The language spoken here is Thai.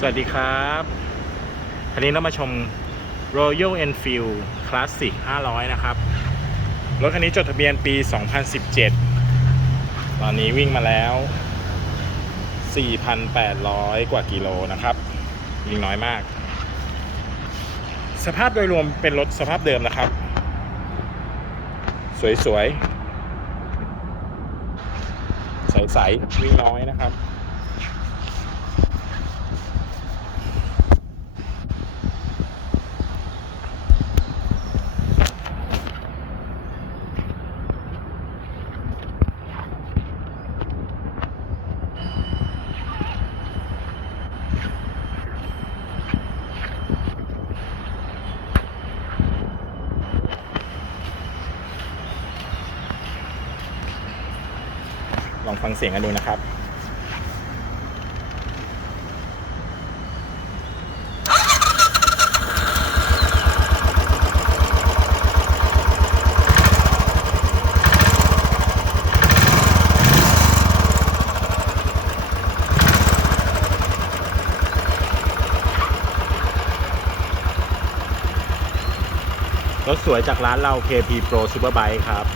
สวัสดีครับอันนี้เรามาชม Royal Enfield Classic 500 นะครับ รถคันนี้จดทะเบียนปี 2017 ตอนนี้วิ่งมาแล้ว 4,800 กว่ากิโลนะครับ วิ่งน้อยมาก สภาพโดยรวมเป็นรถสภาพเดิมนะครับ สวยๆ ใสๆ วิ่งน้อยนะครับ ลองฟังเสียงกันดูนะครับรถสวยจากร้านเรา KP Pro Superbike ครับ